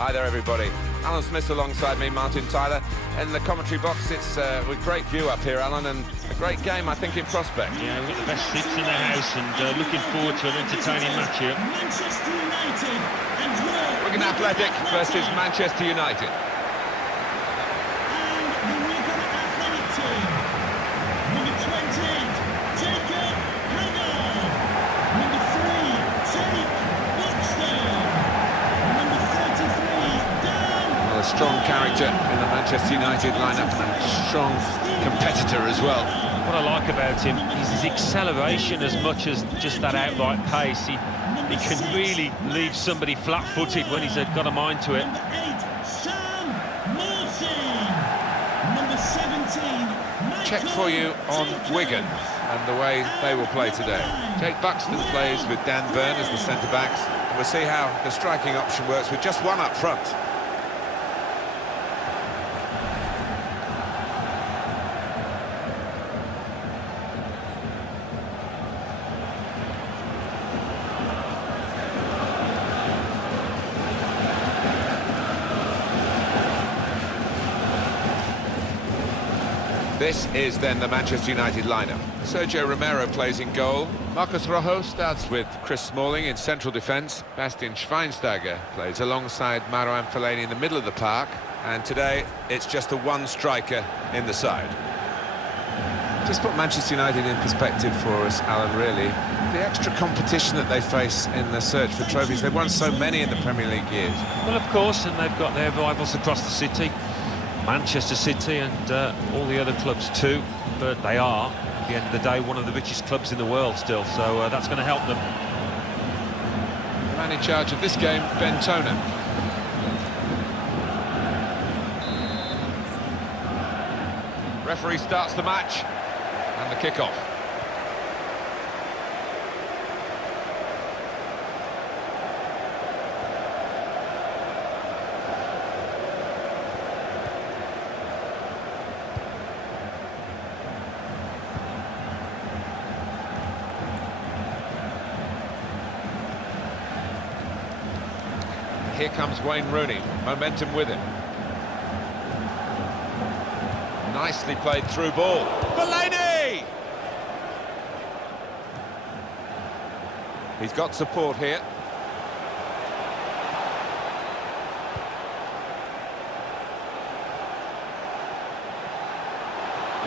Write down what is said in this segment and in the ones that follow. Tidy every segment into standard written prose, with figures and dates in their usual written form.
Hi there, everybody. Alan Smith alongside me, Martin Tyler. In the commentary box, it's a great view up here, Alan, and a great game, I think, in prospect. Yeah, we've got the best seats in the house, and looking forward to an entertaining match here. Manchester United and Wigan Athletic versus Manchester United. And the Wigan Athletic team. Number 20, Jacob Haggard. Number 3, Jake Rochdale. Number 33, Dan. Well, a strong character in the Manchester United lineup, and a strong competitor as well. What I like about him is his acceleration as much as just that outright pace. He can really leave somebody flat-footed when he's got a mind to it. Number 8, Sam Morsing. Number 17, Check for you on Wigan and the way they will play today. Jake Buxton plays with Dan Burn as the centre-backs. We'll see how the striking option works with just one up front. This is then the Manchester United lineup. Sergio Romero plays in goal. Marcus Rojo starts with Chris Smalling in central defence. Bastian Schweinsteiger plays alongside Marouane Fellaini in the middle of the park. And today, it's just the one striker in the side. Just put Manchester United in perspective for us, Alan, really. The extra competition that they face in the search for trophies. They've won so many in the Premier League years. Well, of course, and they've got their rivals across the city. Manchester City and all the other clubs too, but they are, at the end of the day, one of the richest clubs in the world still, so that's going to help them. The man in charge of this game, Ben Toner. Referee starts the match, and the kick-off. Here comes Wayne Rooney, momentum with him. Nicely played through ball. Fellaini! He's got support here.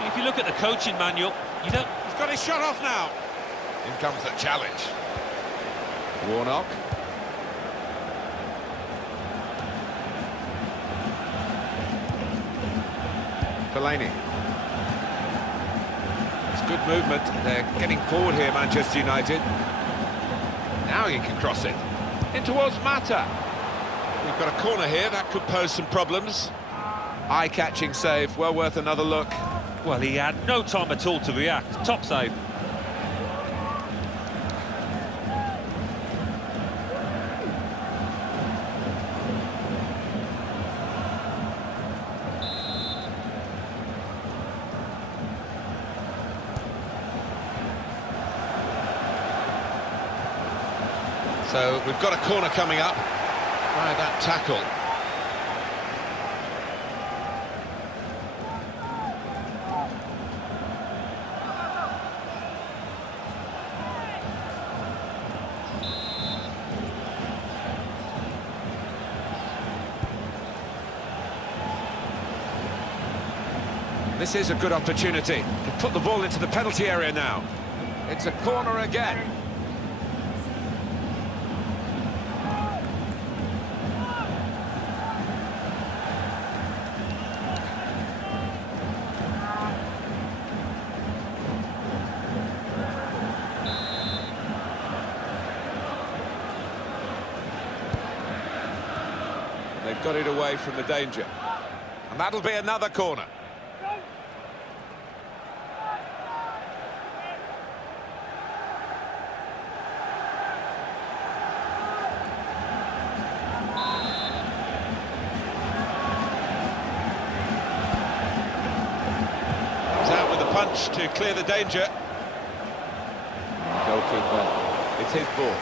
If you look at the coaching manual, you don't... He's got his shot off now. In comes the challenge. Warnock. Fellaini. It's good movement. They're getting forward here, Manchester United. Now he can cross it. In towards Mata. We've got a corner here. That could pose some problems. Eye-catching save. Well worth another look. Well, he had no time at all to react. Top save. So we've got a corner coming up by that tackle. This is a good opportunity to put the ball into the penalty area now. It's a corner again. They've got it away from the danger. And that'll be another corner. Comes out with a punch to clear the danger. Goalkeeper, it's his ball.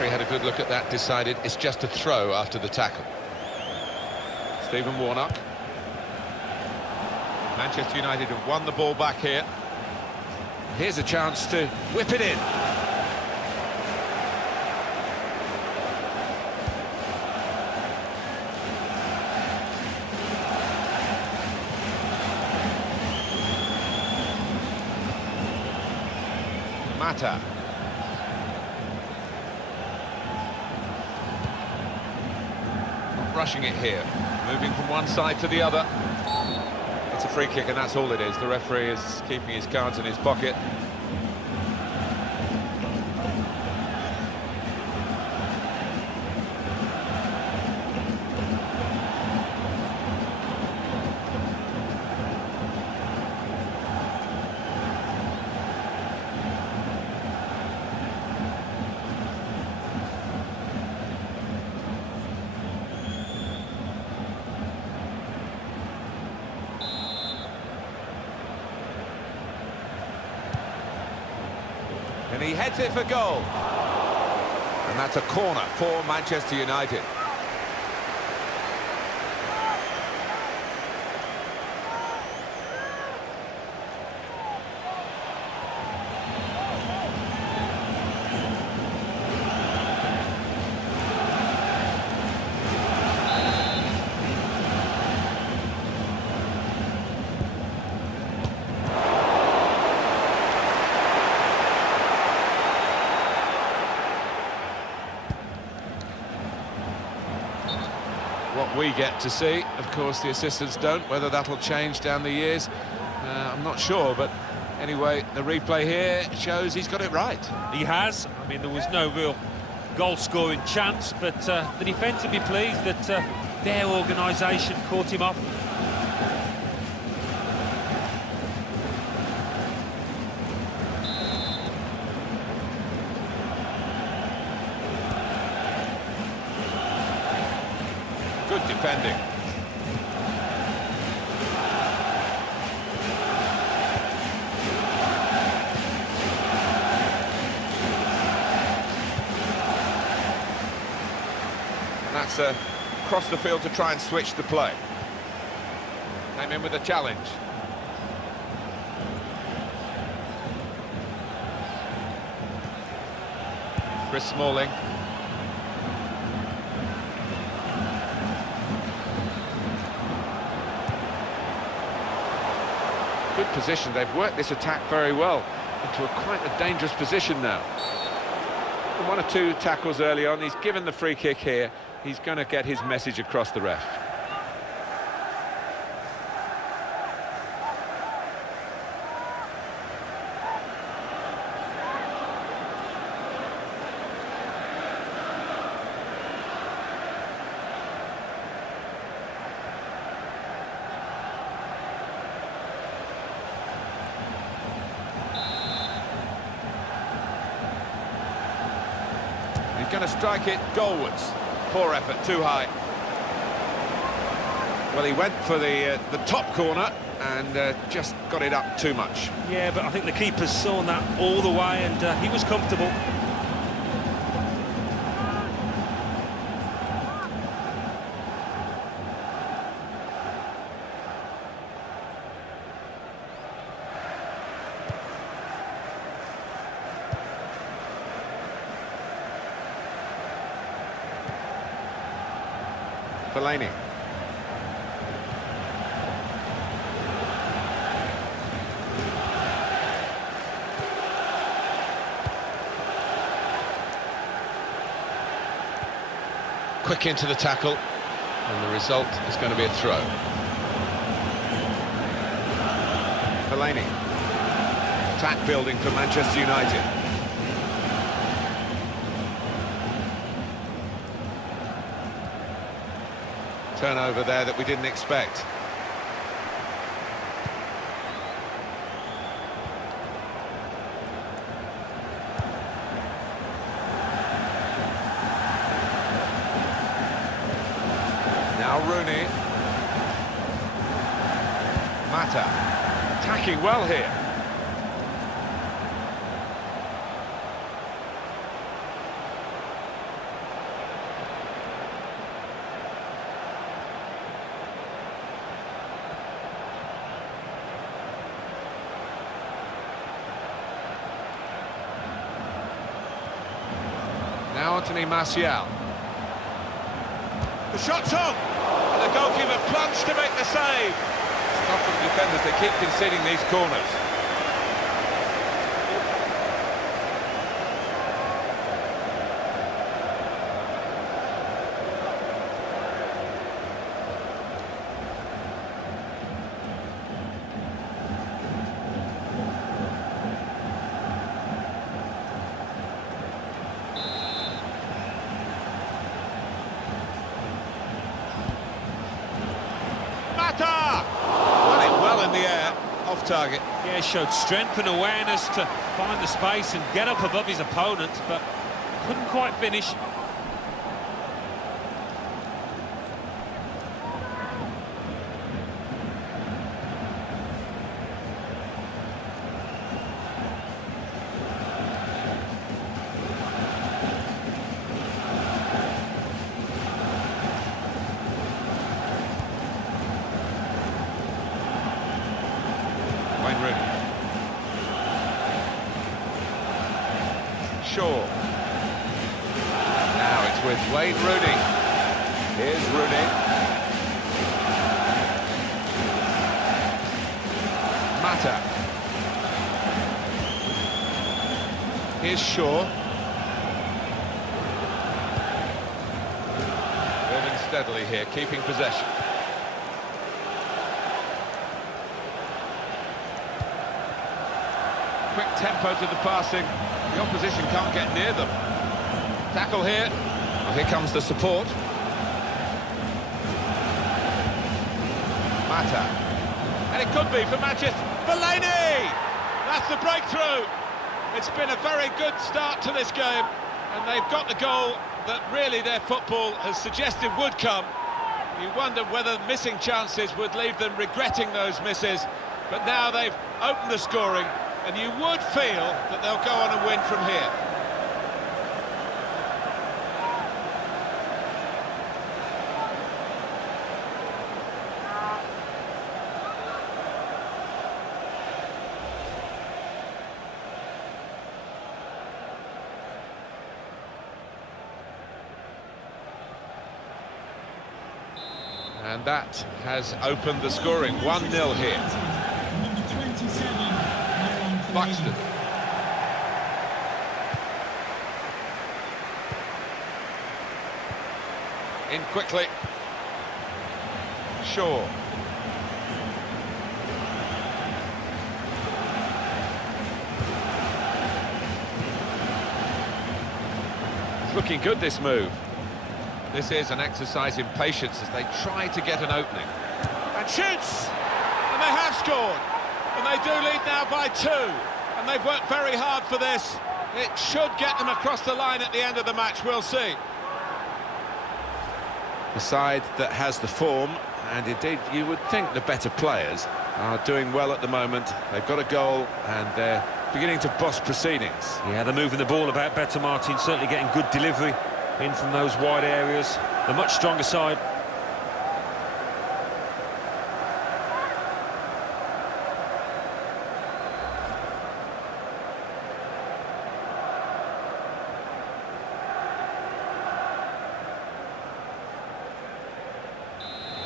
referee had a good look at that, decided it's just a throw after the tackle. Stephen Warnock. Manchester United have won the ball back here. Here's a chance to whip it in. Mata. Not rushing it here, moving from one side to the other. It's a free kick and that's all it is. The referee is keeping his cards in his pocket. And he heads it for goal. And that's a corner for Manchester United. What we get to see, of course the assistants don't. Whether that'll change down the years, I'm not sure, but anyway, the replay here shows he's got it right. He has. I mean, there was no real goal-scoring chance, but the defence will be pleased that their organisation caught him off. Good defending. And that's across the field to try and switch the play. Came in with a challenge. Chris Smalling. Good position. They've worked this attack very well into quite a dangerous position now. And one or two tackles early on. He's given the free kick here. He's going to get his message across the ref. He's going to strike it goalwards. Poor effort, too high. Well, he went for the top corner and just got it up too much. Yeah, but I think the keeper's saw that all the way and he was comfortable. Fellaini. Quick into the tackle, and the result is going to be a throw. Fellaini. Attack building for Manchester United. Turnover there that we didn't expect. Now Rooney. Mata attacking well here. Now Anthony Martial. The shot's on! And the goalkeeper plunged to make the save. It's tough for the defenders, they keep conceding these corners. Won it well in the air, off target. Yeah, showed strength and awareness to find the space and get up above his opponent, but couldn't quite finish. Shaw. Now it's with Wayne Rooney. Here's Rooney. Mata. Here's Shaw. Moving steadily here, keeping possession. Quick tempo to the passing. The opposition can't get near them. Tackle here. Well, here comes the support. Mata. And it could be for Manchester. Fellaini! That's the breakthrough. It's been a very good start to this game. And they've got the goal that really their football has suggested would come. You wonder whether missing chances would leave them regretting those misses. But now they've opened the scoring. And you would feel that they'll go on and win from here. And that has opened the scoring. 1-0 here. Buxton. In quickly. Shaw. It's looking good, this move. This is an exercise in patience as they try to get an opening. And shoots! And they have scored! And they do lead now by 2, and they've worked very hard for this. It should get them across the line at the end of the match, we'll see. The side that has the form, and indeed you would think the better players, are doing well at the moment. They've got a goal, and they're beginning to boss proceedings. Yeah, they're moving the ball about better, Martin, certainly getting good delivery in from those wide areas. The much stronger side.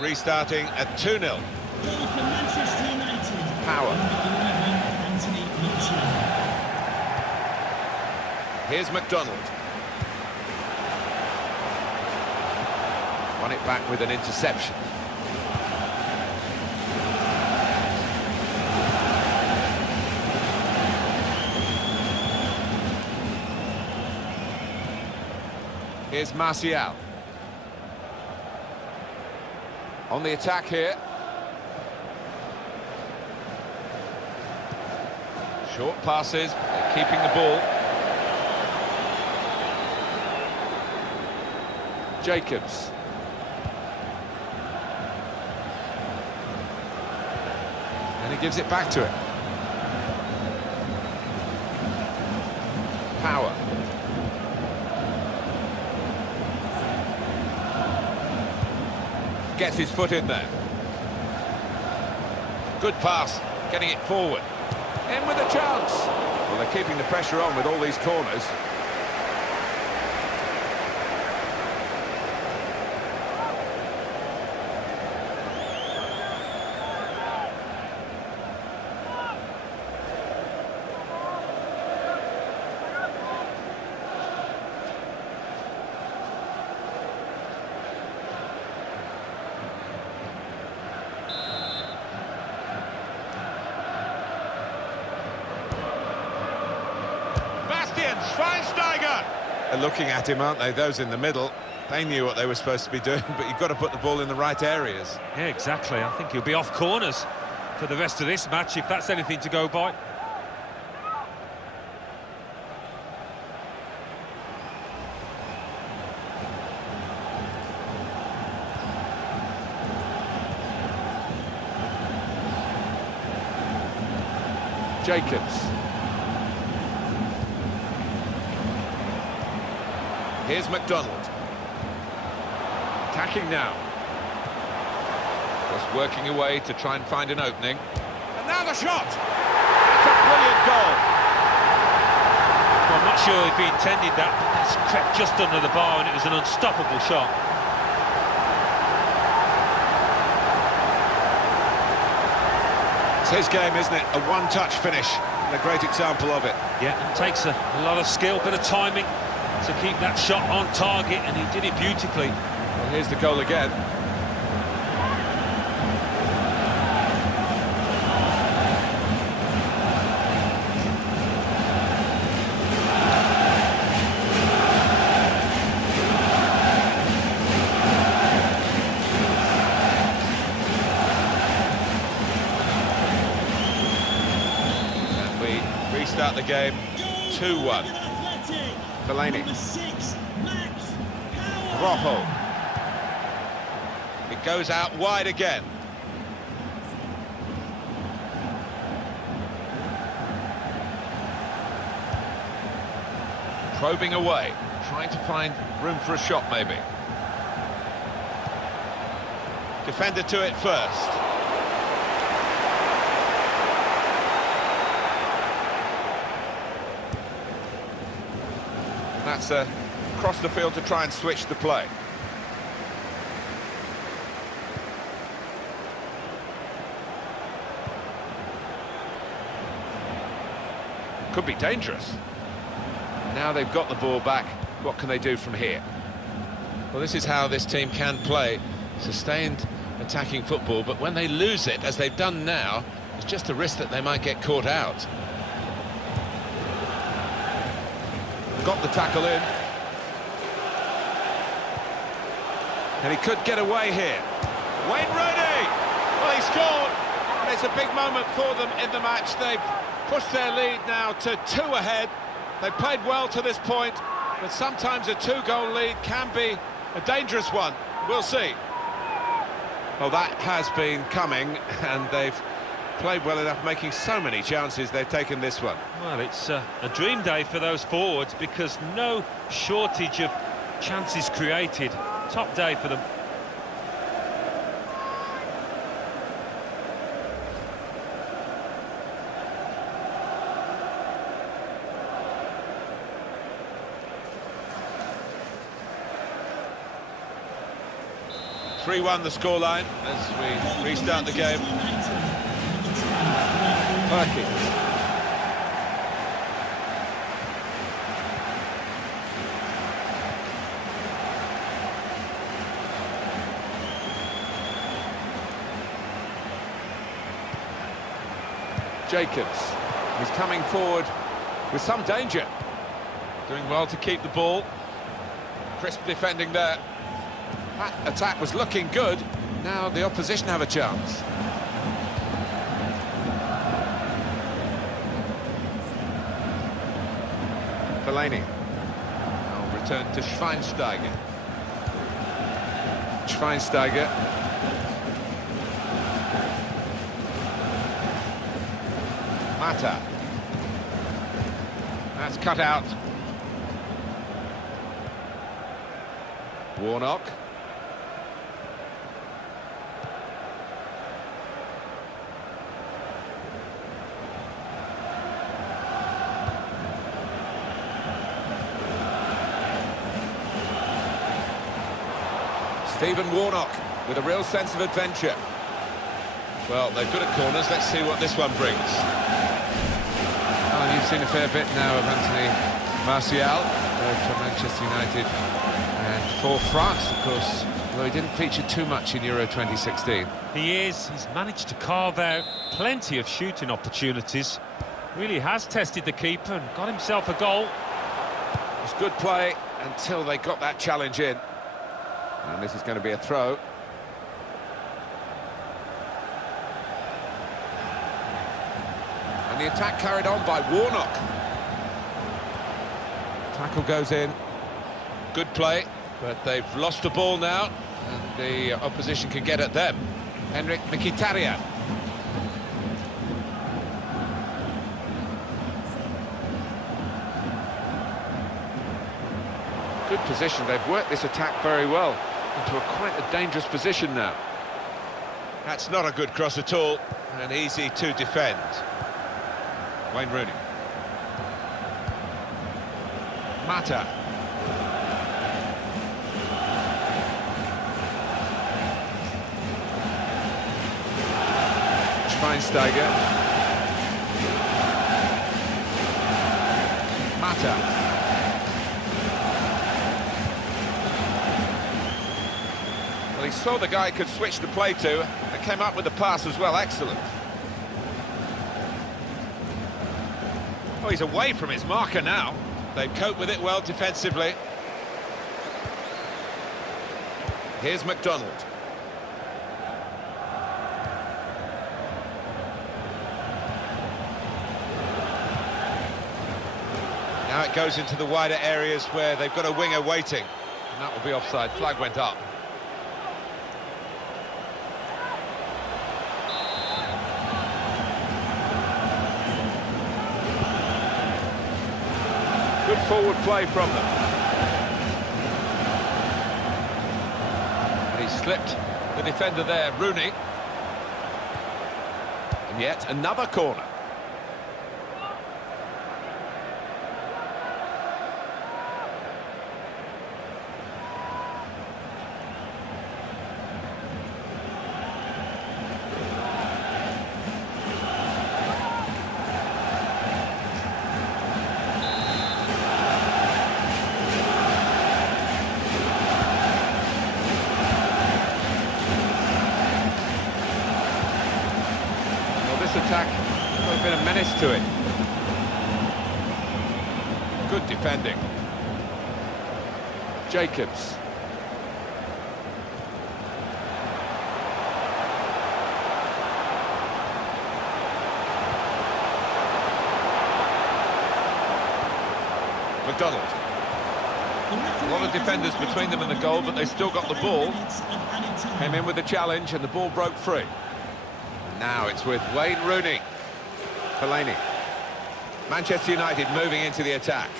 Restarting at 2-0. Goal for Manchester United. Power. Anthony Martial. Here's McDonald. Won it back with an interception. Here's Martial. On the attack here. Short passes, they're keeping the ball. Jacobs. And he gives it back to him. Power. Gets his foot in there. Good pass, getting it forward. In with a chance. Well, they're keeping the pressure on with all these corners. Schweinsteiger! They're looking at him, aren't they? Those in the middle. They knew what they were supposed to be doing, but you've got to put the ball in the right areas. Yeah, exactly. I think he'll be off corners for the rest of this match, if that's anything to go by. Jacobs. Here's McDonald. Attacking now. Just working away to try and find an opening. And now the shot! It's a brilliant goal. Well, I'm not sure if he intended that, but that's crept just under the bar and it was an unstoppable shot. It's his game, isn't it? A one-touch finish. And a great example of it. Yeah, it takes a lot of skill, bit of timing to keep that shot on target, and he did it beautifully. Well, here's the goal again. And we restart the game 2-1. Fellaini. Rojo. It goes out wide again. Probing away, trying to find room for a shot maybe. Defender to it first. That's across the field to try and switch the play. Could be dangerous. Now they've got the ball back. What can they do from here? Well, this is how this team can play. Sustained attacking football, but when they lose it, as they've done now, it's just a risk that they might get caught out. Got the tackle in. And he could get away here. Wayne Rooney! Well, he scored, and it's a big moment for them in the match. They've pushed their lead now to 2 ahead. They've played well to this point, but sometimes a 2-goal lead can be a dangerous one. We'll see. Well, that has been coming, and they've played well enough, making so many chances. They've taken this one. Well, it's a dream day for those forwards because no shortage of chances created. Top day for them. Three-1 the scoreline as we restart the game. Perkins. Jacobs. He's coming forward with some danger. Doing well to keep the ball. Crisp defending there. That attack was looking good. Now the opposition have a chance. Fellaini. Now return to Schweinsteiger. Schweinsteiger. Mata. That's cut out. Warnock. Stephen Warnock with a real sense of adventure. Well, they're good at corners. Let's see what this one brings. Well, you've seen a fair bit now of Anthony Martial, both for Manchester United and for France, of course, although he didn't feature too much in Euro 2016. He's managed to carve out plenty of shooting opportunities. Really has tested the keeper and got himself a goal. was good play until they got that challenge in. And this is going to be a throw. And the attack carried on by Warnock. Tackle goes in. Good play, but they've lost the ball now, and the opposition can get at them. Henrik Mkhitaryan. Good position, they've worked this attack very well into quite a dangerous position now. That's not a good cross at all, and easy to defend. Wayne Rooney. Mata. Schweinsteiger. Mata. Well, he saw the guy could switch the play to, and came up with the pass as well. Excellent. Oh, he's away from his marker now. They've coped with it well defensively. Here's McDonald. Now it goes into the wider areas where they've got a winger waiting. And that will be offside. Flag went up. Good forward play from them. And he slipped the defender there, Rooney. And yet another corner. Attack, there's been a menace to it. Good defending. Jacobs. McDonald. A lot of defenders between them and the goal, but they still got the ball. Came in with the challenge and the ball broke free. Now it's with Wayne Rooney. Fellaini. Manchester United moving into the attack.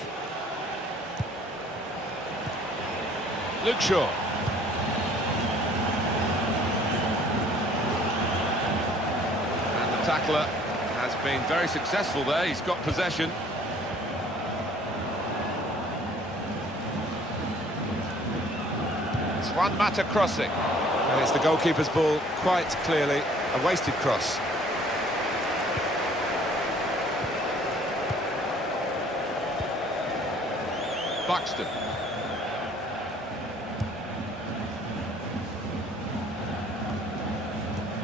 Luke Shaw. And the tackler has been very successful there. He's got possession. It's Juan Mata crossing. And it's the goalkeeper's ball quite clearly. A wasted cross. Buxton.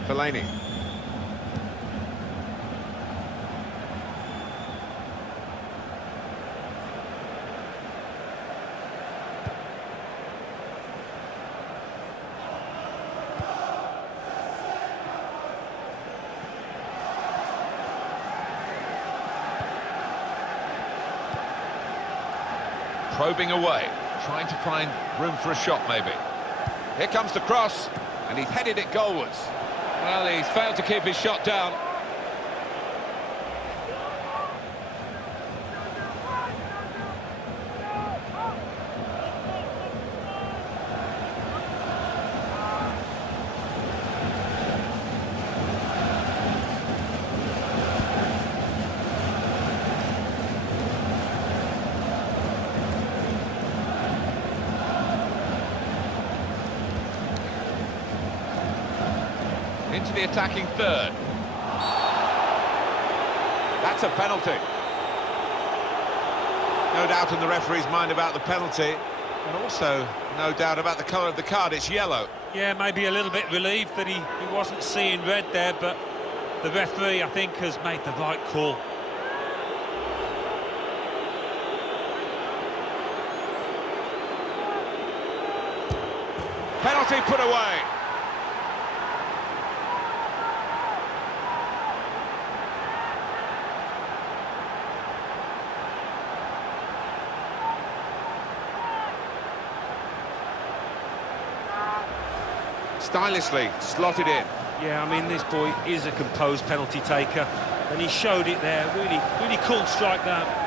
Fellaini. Probing away, trying to find room for a shot maybe. Here comes the cross, and he's headed it goalwards. Well, he's failed to keep his shot down. Into the attacking third. That's a penalty. No doubt in the referee's mind about the penalty, and also no doubt about the colour of the card. It's yellow. Yeah, maybe a little bit relieved that he wasn't seeing red there, but the referee, I think, has made the right call. Penalty put away. Stylishly slotted in. Yeah, I mean, this boy is a composed penalty taker, and he showed it there. Really cool strike that.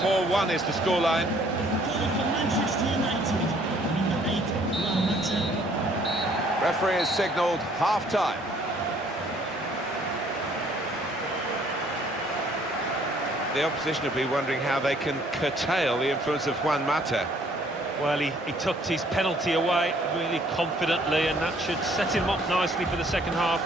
4-1 is the scoreline. Goal for Manchester United, number 8, Juan Mata. Referee has signalled half-time. The opposition will be wondering how they can curtail the influence of Juan Mata. Well, he tucked his penalty away really confidently, and that should set him up nicely for the second half.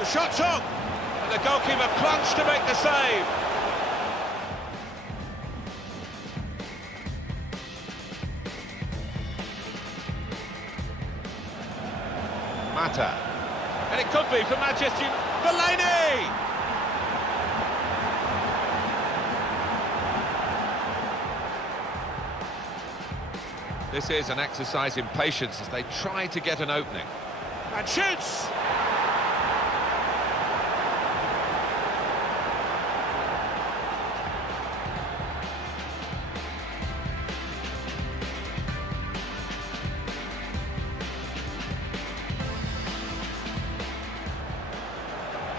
The shot's on, and the goalkeeper plunged to make the save. Mata, and it could be for Manchester United. Fellaini! This is an exercise in patience as they try to get an opening. And shoots!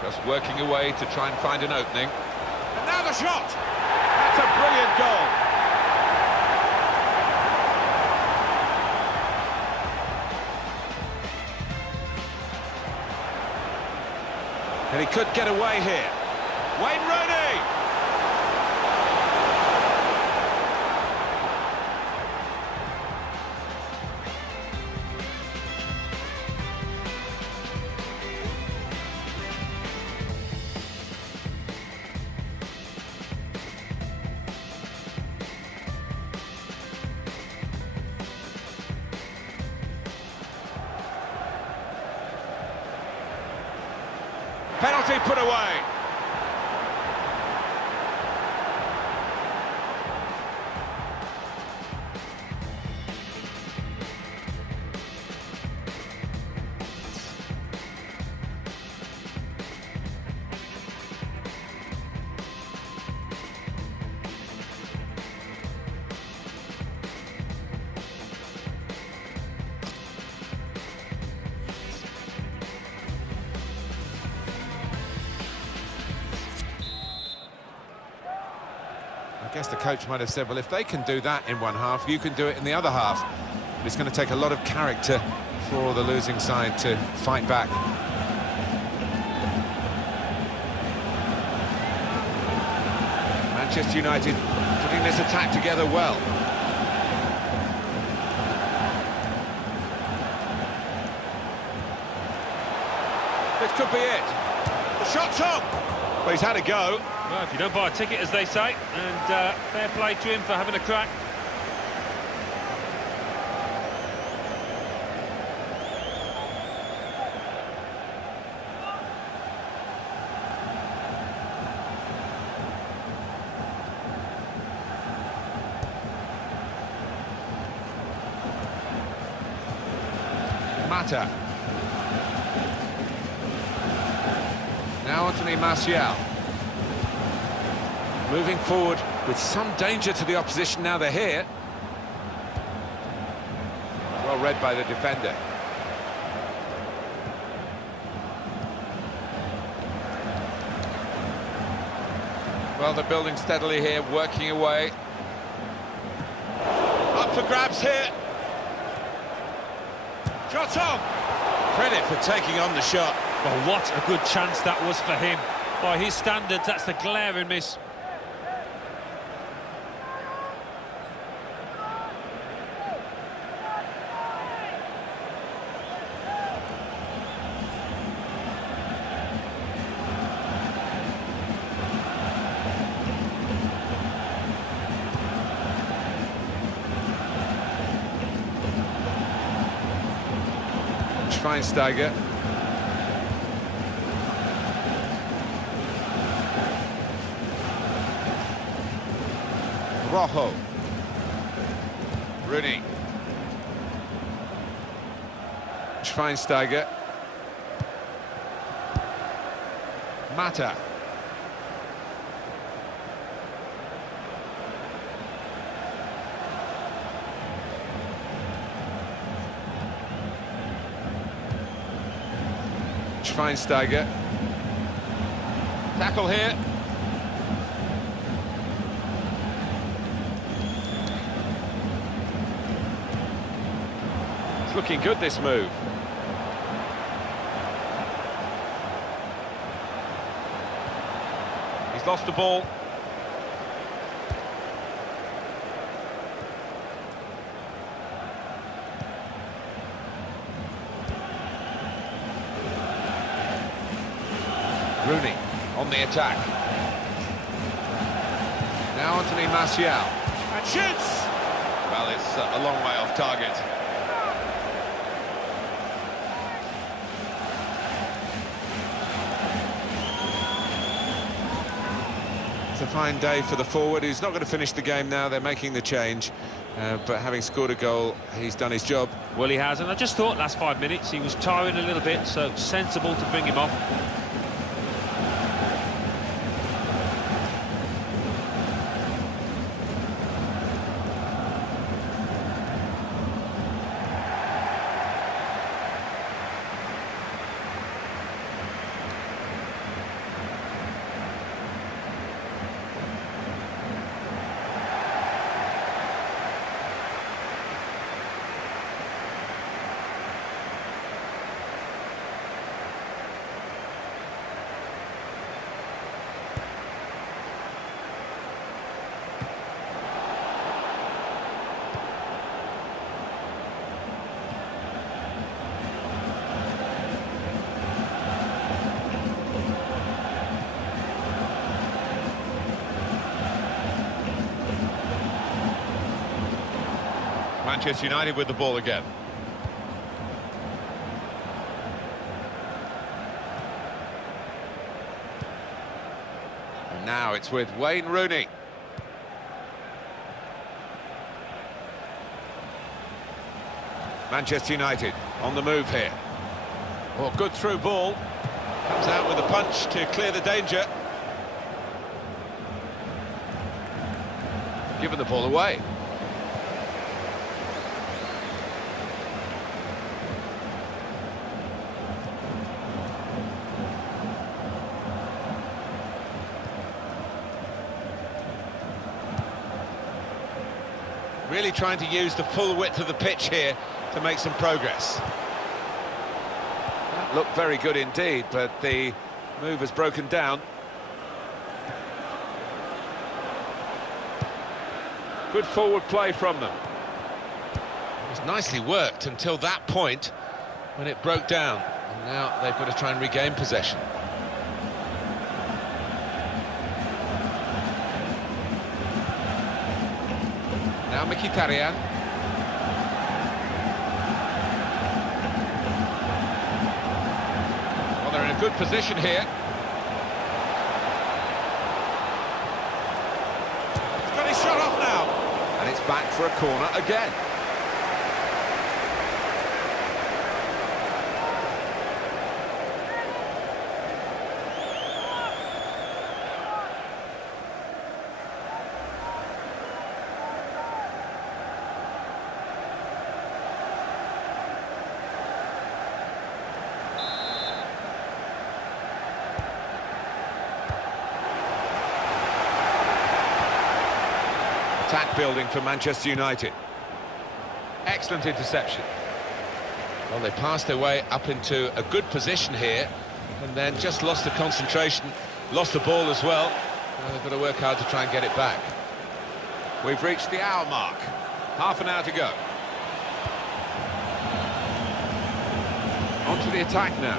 Just working away to try and find an opening. And now the shot! That's a brilliant goal. And he could get away here. Wayne Rooney! Penalty put away. I guess the coach might have said, well, if they can do that in one half, you can do it in the other half. But it's going to take a lot of character for the losing side to fight back. Manchester United putting this attack together well. This could be it. The shot's on. Well, he's had a go. Well, if you don't buy a ticket, as they say, and fair play to him for having a crack. Mata. Now Anthony Martial. Moving forward with some danger to the opposition now they're here. Well read by the defender. Well, they're building steadily here, working away. Up for grabs here. Shot on! Credit for taking on the shot. Well, what a good chance that was for him. By his standards, that's a glaring miss. Schweinsteiger. Rojo. Rooney. Schweinsteiger. Mata. Schweinsteiger. Tackle here. It's looking good, this move. He's lost the ball. Rooney on the attack. Now Anthony Martial. And shoots! Well, it's a long way off target. It's a fine day for the forward. He's not going to finish the game now. They're making the change. But having scored a goal, he's done his job. Well, he has, and I just thought last 5 minutes he was tiring a little bit, so sensible to bring him off. Manchester United with the ball again. And now it's with Wayne Rooney. Manchester United on the move here. Oh, good through ball. Comes out with a punch to clear the danger. Given the ball away. Really trying to use the full width of the pitch here to make some progress. That looked very good indeed, but the move has broken down. Good forward play from them. It was nicely worked until that point when it broke down. And now they've got to try and regain possession. Now Mkhitaryan. Well, they're in a good position here. He's got his shot off now. And it's back for a corner again. Attack building for Manchester United. Excellent interception. Well, they passed their way up into a good position here and then just lost the concentration, lost the ball as well. Now they've got to work hard to try and get it back. We've reached the hour mark. Half an hour to go. On to the attack now.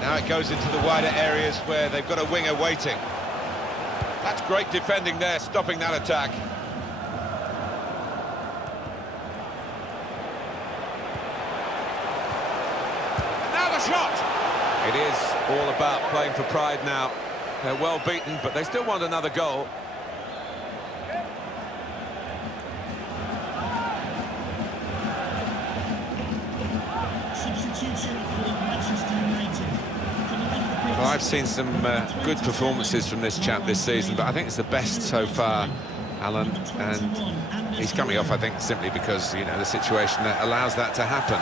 Now it goes into the wider areas where they've got a winger waiting. That's great defending there, stopping that attack. shot! It is all about playing for pride now. They're well beaten, but they still want another goal. Substitution for Manchester United. Well, I've seen some good performances from this chap this season, but I think it's the best so far, Alan, and he's coming off, I think, simply because, you know, the situation that allows that to happen.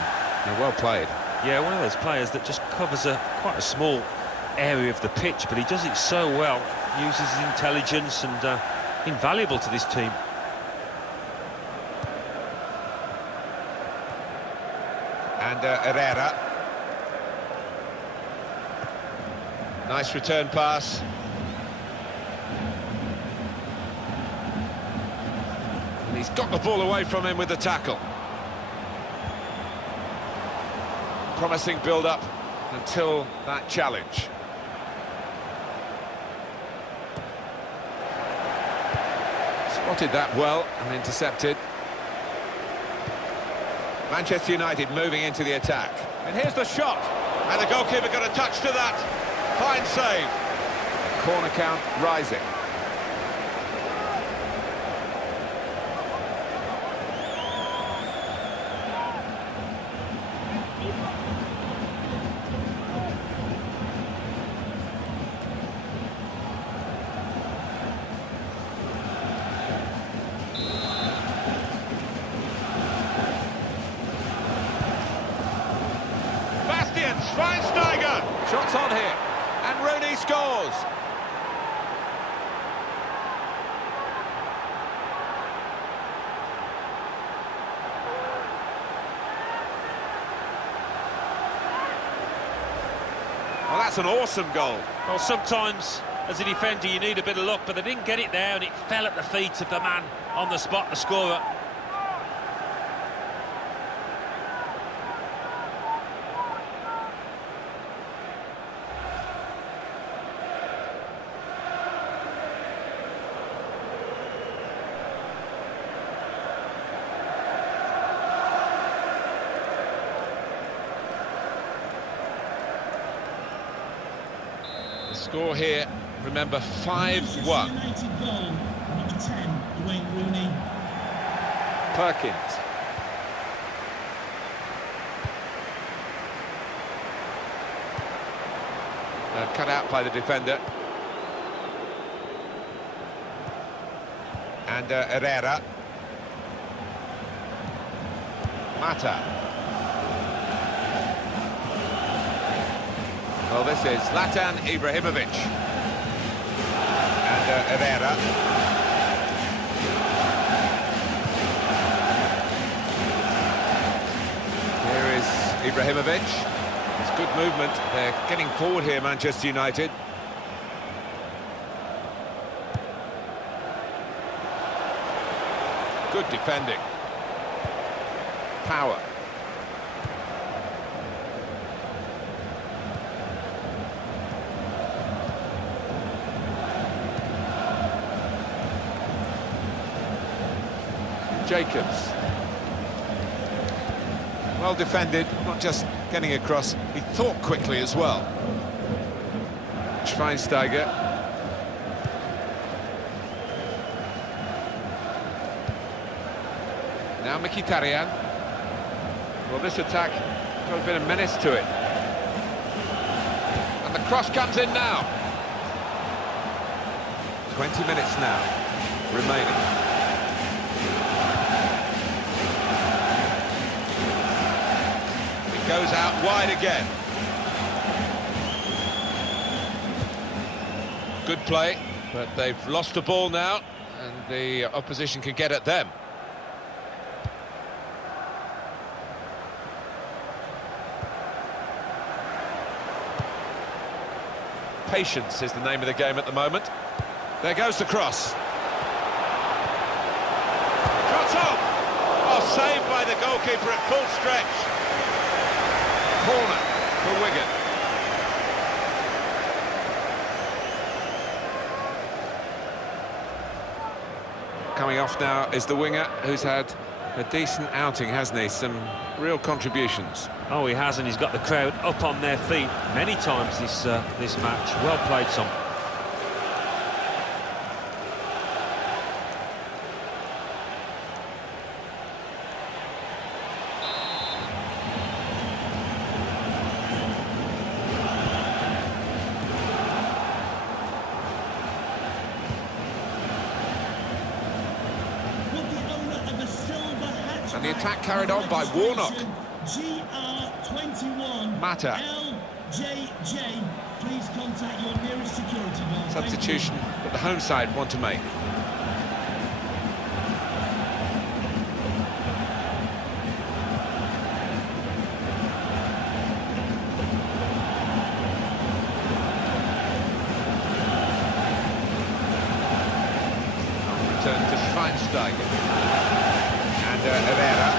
Well played. Yeah, one of those players that just covers quite a small area of the pitch, but he does it so well, uses his intelligence, and invaluable to this team. And Herrera. Nice return pass. And he's got the ball away from him with the tackle. Promising build-up until that challenge. Spotted that well and intercepted. Manchester United moving into the attack. And here's the shot. And the goalkeeper got a touch to that. Fine save. Corner count rising. Schweinsteiger, shots on here, and Rooney scores. Well, that's an awesome goal. Well, sometimes as a defender you need a bit of luck, but they didn't get it there, and it fell at the feet of the man on the spot, the scorer. The score here, remember, 5-1. United goal, number 10, Wayne Rooney. Perkins. Cut out by the defender. And Herrera. Mata. Well, this is Zlatan Ibrahimovic. And Herrera. Here is Ibrahimovic. It's good movement. They're getting forward here, Manchester United. Good defending. Power. Jacobs. Well defended, not just getting across, he thought quickly as well. Schweinsteiger. Now Mkhitaryan. Well, this attack got a bit of menace to it. And the cross comes in now. 20 minutes now remaining. Goes out wide again. Good play, but they've lost the ball now, and the opposition can get at them. Patience is the name of the game at the moment. There goes the cross. Shot off! Oh, saved by the goalkeeper at full stretch. Corner for Wigan. Coming off now is the winger who's had A decent outing, hasn't he? Some real contributions. Oh, he has, and he's got the crowd up on their feet many times this match. Well played, son. And the attack carried on by Warnock. GR21 Mata. LJJ. Please contact your nearest security guard. Substitution that the home side want to make. Return to Schweinsteiger. And Herrera.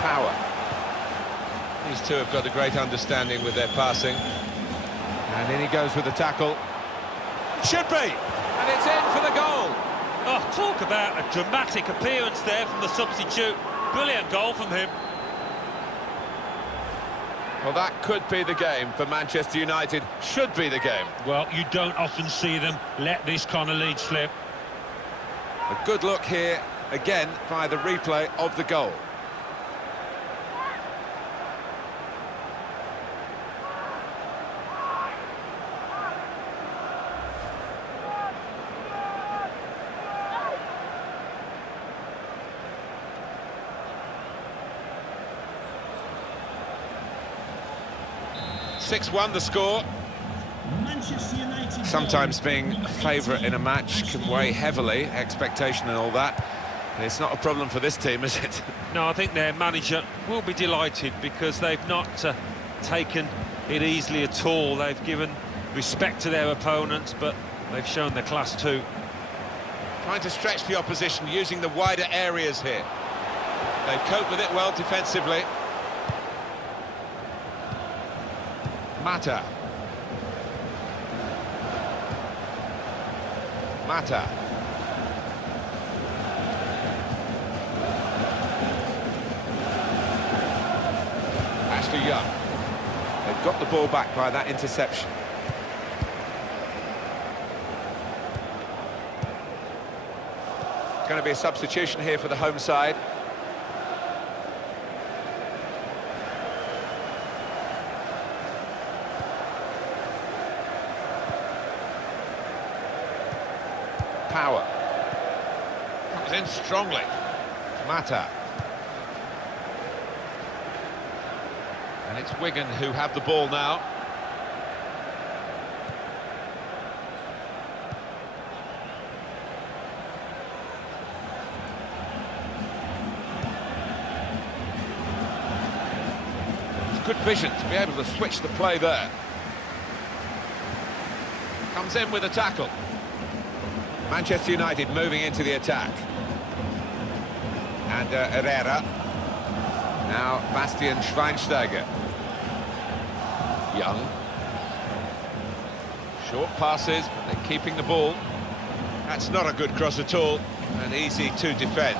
Power. These two have got a great understanding with their passing. And in he goes with the tackle. Should be! And it's in for the goal! Oh, talk about a dramatic appearance there from the substitute. Brilliant goal from him. Well, that could be the game for Manchester United. Should be the game. Well, you don't often see them let this kind of lead slip. A good look here, again, by the replay of the goal. (6-1) the score. Manchester United. Sometimes being a favourite in a match can weigh heavily, expectation and all that. And it's not a problem for this team, is it? No, I think their manager will be delighted because they've not taken it easily at all. They've given respect to their opponents, but they've shown their class too. Trying to stretch the opposition using the wider areas here. They've coped with it well defensively. Mata. Ashley Young. They've got the ball back by that interception. It's going to be a substitution here for the home side. Power. Comes in strongly. Mata. And it's Wigan who have the ball now. It's good vision to be able to switch the play there. Comes in with a tackle. Manchester United moving into the attack. And Herrera. Now Bastian Schweinsteiger. Young. Short passes, but they're keeping the ball. That's not a good cross at all, and easy to defend.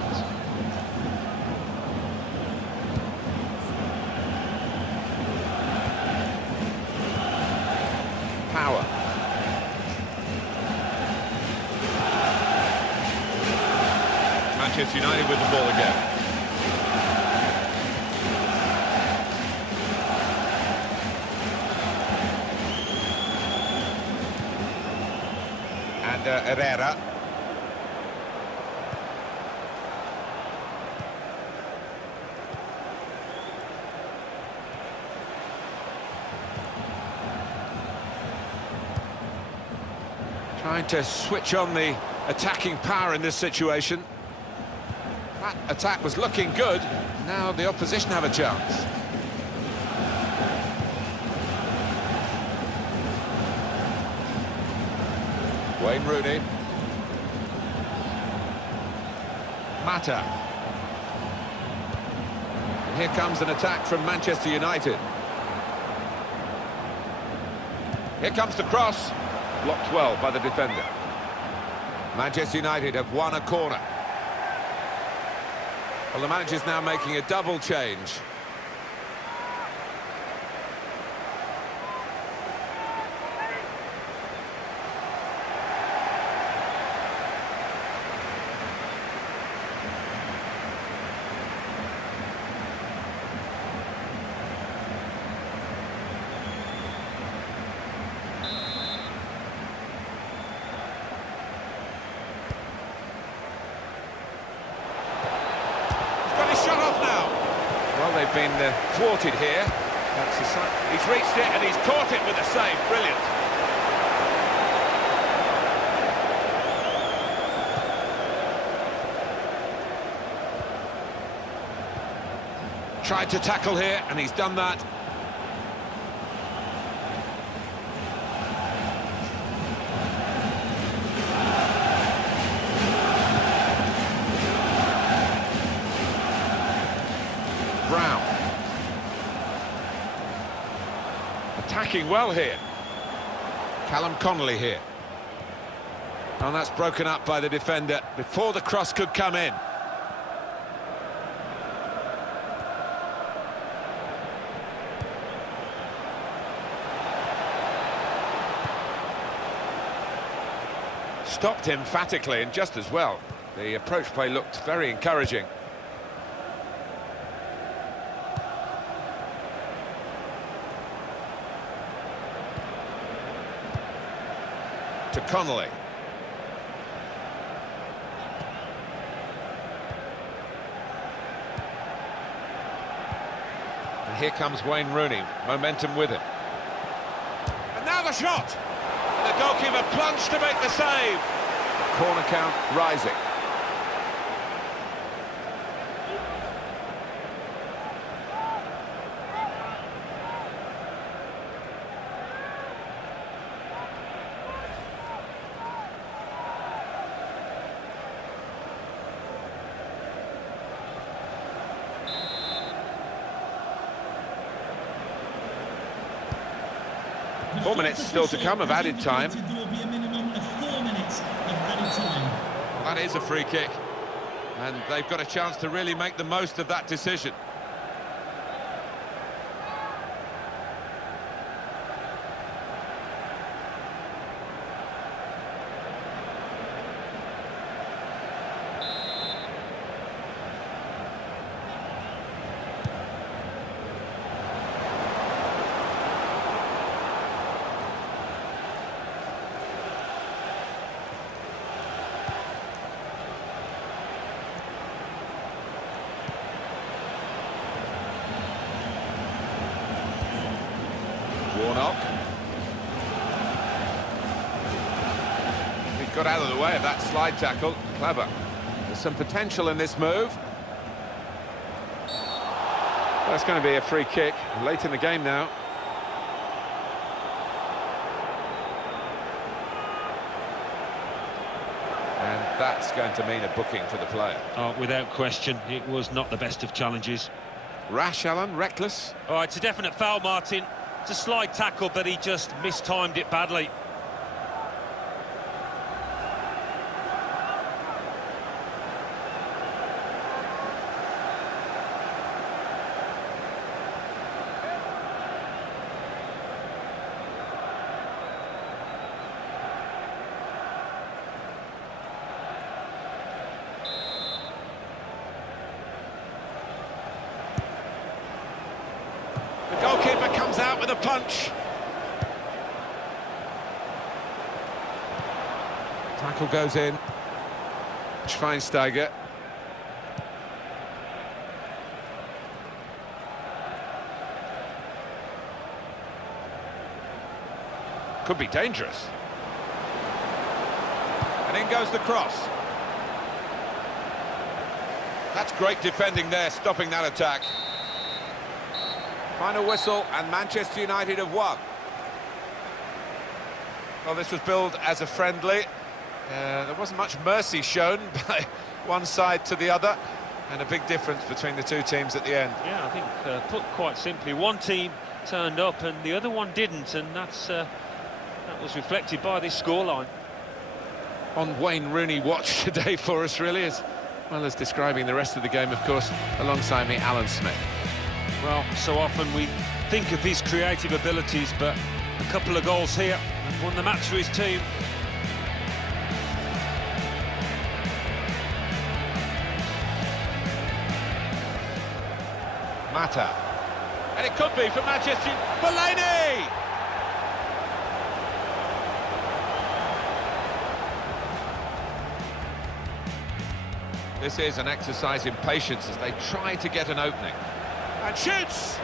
Power. Manchester United with the ball again. And Herrera. Trying to switch on the attacking power in this situation. That attack was looking good. Now the opposition have a chance. Wayne Rooney. Mata. And here comes an attack from Manchester United. Here comes the cross. Blocked well by the defender. Manchester United have won a corner. Well, the manager's now making a double change. They've been thwarted here. He's reached it and he's caught it with a save. Brilliant. Tried to tackle here and he's done that. Brown. Attacking well here. Callum Connolly here. And that's broken up by the defender before the cross could come in. Stopped emphatically and just as well. The approach play looked very encouraging. To Connolly. And here comes Wayne Rooney, momentum with him. And now the shot! And the goalkeeper plunged to make the save. Corner count rising. Four minutes still to come of added time. There will be a minimum of 4 minutes of added time. Well, that is a free kick, and they've got a chance to really make the most of that decision. Warnock. He got out of the way of that slide tackle. Clever. There's some potential in this move. That's going to be a free kick late in the game now. And that's going to mean a booking for the player. Oh, without question, it was not the best of challenges. Rash, Alan, reckless. Oh, it's a definite foul, Martin. It's a slide tackle, but he just mistimed it badly. The goalkeeper comes out with a punch. Tackle goes in. Schweinsteiger. Could be dangerous. And in goes the cross. That's great defending there, stopping that attack. Final whistle, and Manchester United have won. Well, this was billed as a friendly. There wasn't much mercy shown by one side to the other, and a big difference between the two teams at the end. Yeah, I think, put quite simply, one team turned up and the other one didn't, and that was reflected by this scoreline. on Wayne Rooney watch today for us, really, as well as describing the rest of the game, of course. Alongside me, Alan Smith. Well, so often we think of his creative abilities, but a couple of goals here and won the match for his team. Mata. And it could be for Manchester. Fellaini! This is an exercise in patience as they try to get an opening. And shoots!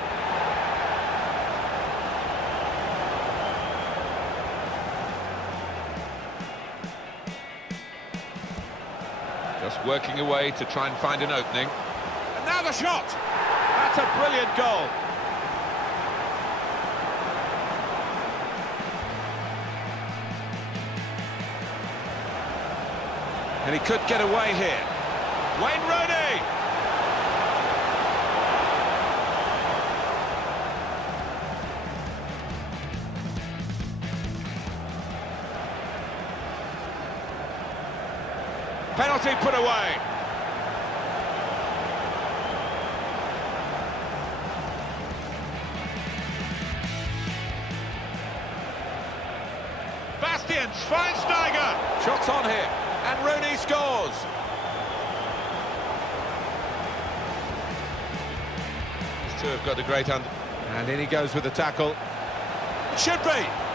Just working away to try and find an opening. And now the shot! That's a brilliant goal. And he could get away here. Wayne Rooney! Penalty put away. Bastian Schweinsteiger! Shots on here, and Rooney scores. These two have got a great and in he goes with the tackle. It should be.